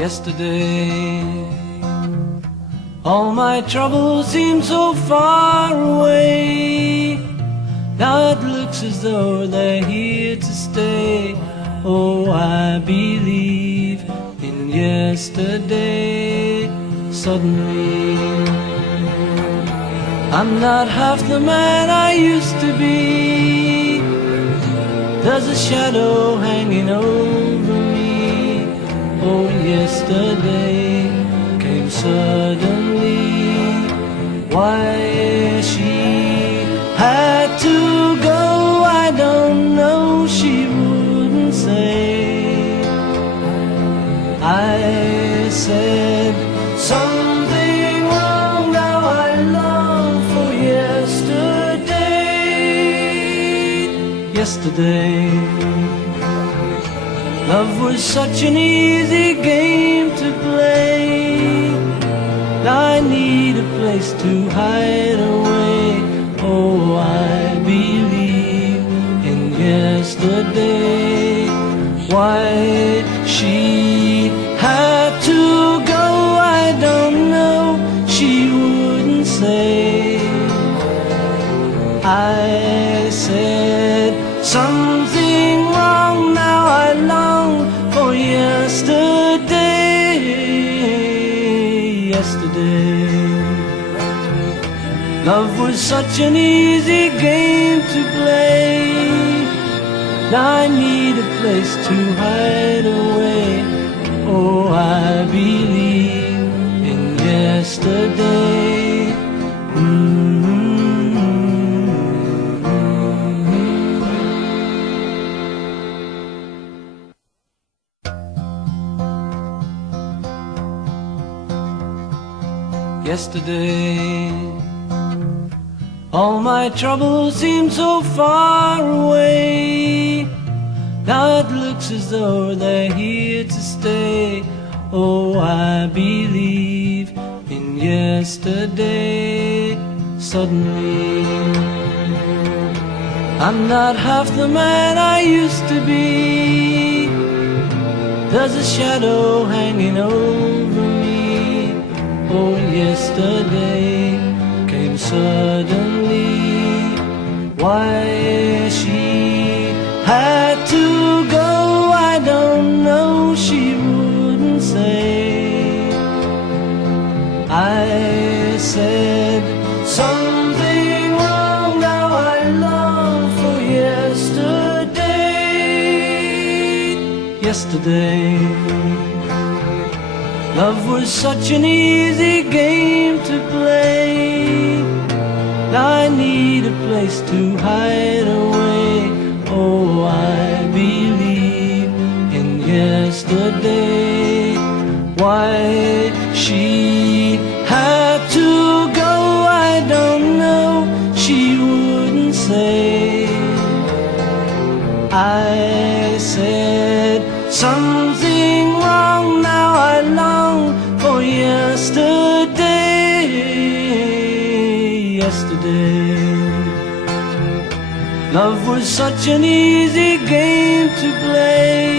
Yesterday, all my troubles seem so far away. Now it looks as though they're here to stay. Oh, I believe in yesterday. Suddenly, I'm not half the man I used to be. There's a shadow hanging over me. Oh, yesterday came suddenly. Why she had to go, I don't know, she wouldn't say. I said something wrong, now I long for yesterday. Yesterday, love was such an easy game to play. Now I need a place to hide away. Oh, I believe in yesterday. Why she had to go, I don't know, she wouldn't say. I said something wrong, now I long for yesterday. Yesterday, love was such an easy game to play. Now I need a place to hide away. Oh, I believe in yesterday. Yesterday, all my troubles seem so far away. Now it looks as though they're here to stay. Oh, I believe in yesterday. Suddenly, I'm not half the man I used to be. There's a shadow hanging over me. Oh, yesterday came suddenly. Why she had to go, I don't know, she wouldn't say. I said something wrong, now I long for yesterday. Yesterday, love was such an easy game to play. Now I need a place to hide away. Oh, I believe in yesterday. Why she had to go, I don't know, she wouldn't say. I said something wrong, now I long for yesterday. Yesterday, love was such an easy game to play.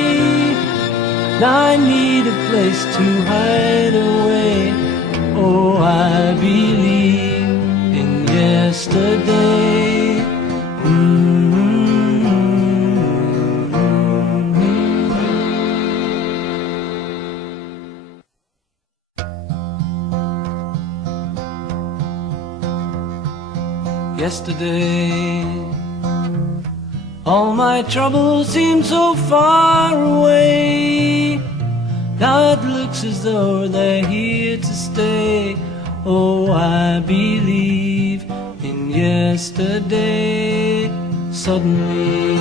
Now I need a place to hide away. Oh, I believe in yesterday. Yesterday, all my troubles seem so far away. Now it looks as though they're here to stay. Oh, I believe in yesterday. Suddenly,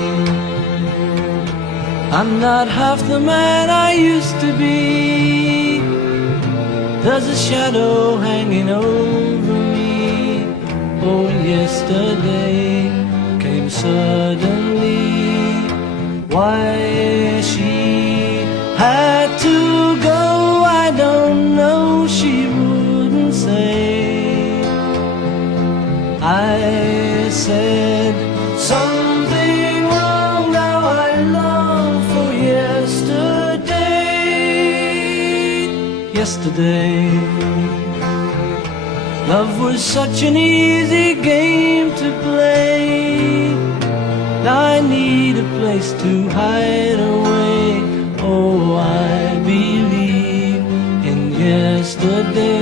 I'm not half the man I used to be. There's a shadow hanging over me. Oh, yesterday came suddenly. Why she had to go, I don't know, she wouldn't say. I said something wrong, now I long for yesterday. yesterday. Love was such an easy game to play. Now I need a place to hide away. Oh, I believe in yesterday.